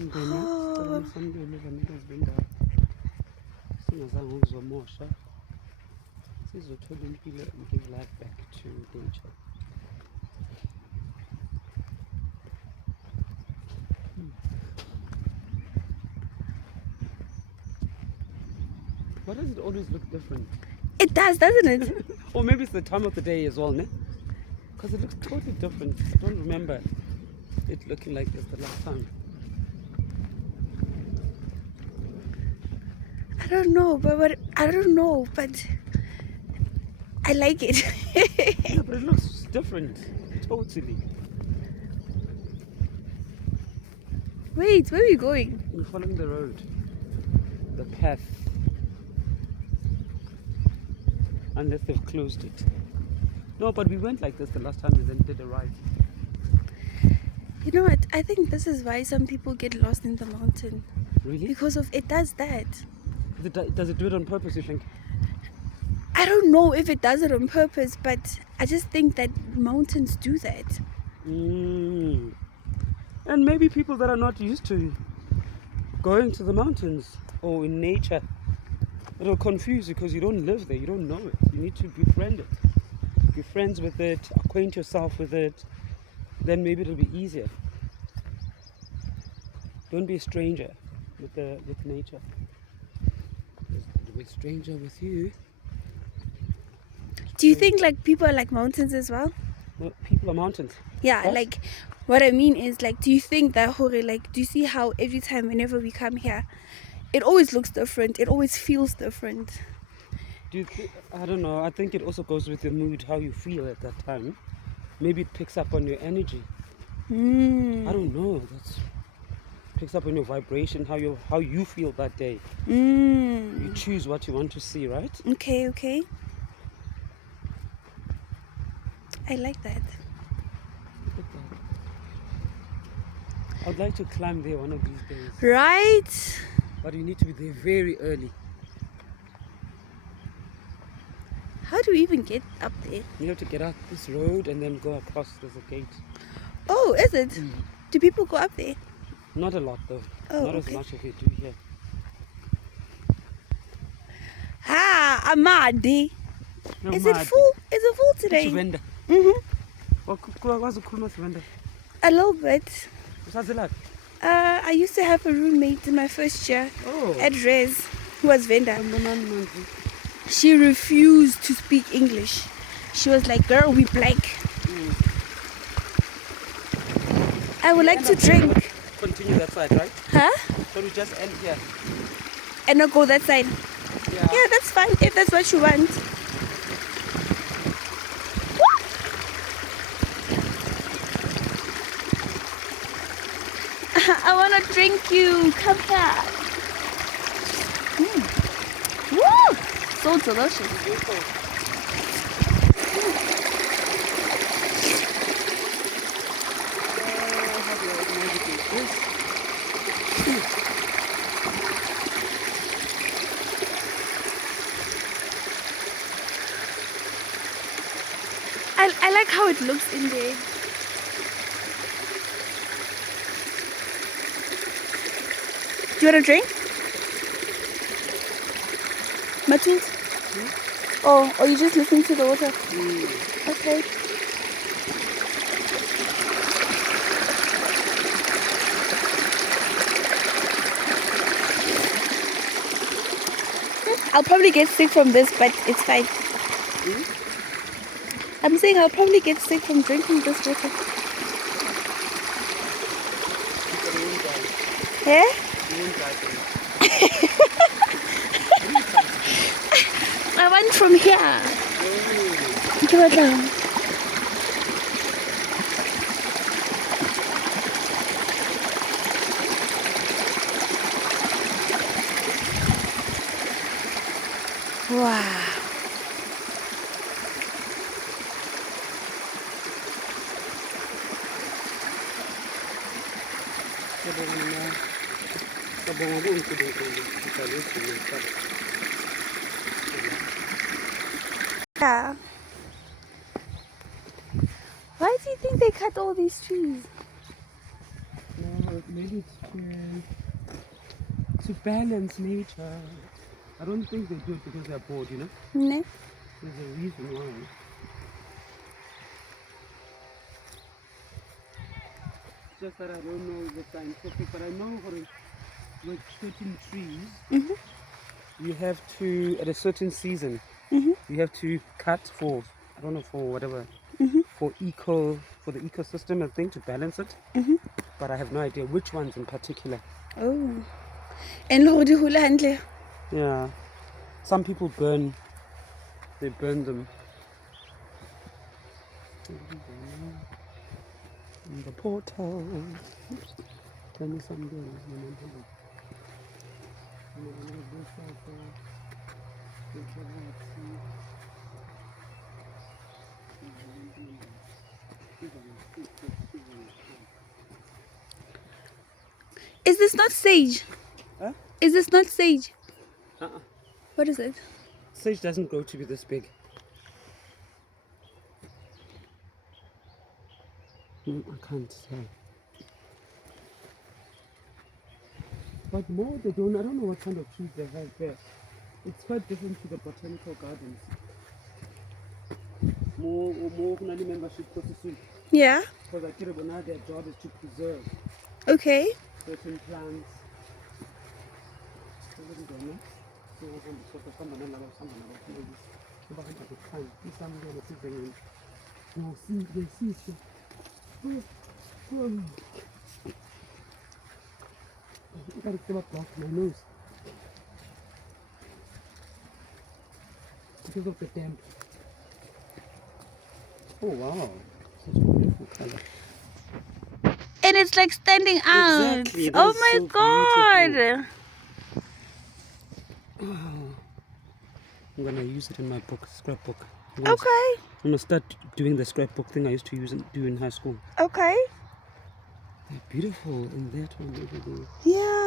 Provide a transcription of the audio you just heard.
Oh. Give life back to nature. Why does it always look different? It does, doesn't it? Or maybe it's the time of the day as well, ne? Because it looks totally different. I don't remember it looking like this the last time. I don't know, but I like it. Yeah, but it looks different. Totally. Wait, where are we going? We're following the road. The path. Unless they've closed it. No, but we went like this the last time and then did a ride. You know what? I think this is why some people get lost in the mountain. Really? Because of it does that. Does it do it on purpose, you think? I don't know if it does it on purpose, but I just think that mountains do that. And maybe people that are not used to going to the mountains or in nature, it'll confuse you because you don't live there, you don't know it. You need to befriend it. Be friends with it, acquaint yourself with it, then maybe it'll be easier. Don't be a stranger with nature. Be a stranger with you. Do you think like people are like mountains as well? Well, people are mountains. Yeah, What? like what I mean is like, do you think that Hore, like, do you see how every time whenever we come here, it always looks different, it always feels different? I don't know, I think it also goes with your mood, how you feel at that time. Maybe it picks up on your energy. I don't know. Picks up on your vibration, how you feel that day. You choose what you want to see, right? Okay. I like that. I'd like to climb there one of these days. Right? But you need to be there very early. How do we even get up there? You have to get out this road and then go across. There's a gate. Oh, is it? Do people go up there? Not a lot though. Oh, Not okay. as much as they do here. Ah, Amadi. Is it full? Is it full today? Venda. A little bit. What's it like? I used to have a roommate in my first year at Res who was Venda. She refused to speak English. She was like, girl, we black. I would like to drink. Continue that side, right? Huh? So we just end here. And not go that side? Yeah, that's fine if that's what you want. I want to drink you. Come here. Woo! So delicious. I like how it looks in there. Do you want a drink? Matu? Oh, or you just listening to the water? Okay. I'll probably get sick from this, but it's fine. I'm saying I'll probably get sick from drinking this water. Yeah? I went from here. Give it down. Wow. Yeah. Why do you think they cut all these trees? No, maybe it's to balance nature. I don't think they do it because they're bored, you know? No. There's a reason why. It's just that I don't know the scientific, but I know with certain trees, you have to, at a certain season, you have to cut for, I don't know, for whatever, for the ecosystem and thing to balance it. But I have no idea which ones in particular. Oh. And hore hula hantle. Yeah. Some people burn them. In the portal. Oops. Tell me something. Is this not sage? Huh? Is this not sage? Uh-uh. What is it? Sage doesn't grow to be this big. I can't tell. But more they don't, I don't know what kind of trees they have there. It's quite different to the botanical gardens. More membership processing. Yeah. Because I care about now their job is to preserve Okay. certain plants. I gotta give up my nose because of the damp. Oh wow, such a beautiful color. And it's like standing out. Exactly, Oh that's my so god. beautiful. I'm gonna use it in my book, scrapbook. Okay. I'm gonna start doing the scrapbook thing I used to do in high school. Okay. They're beautiful in that one. Yeah.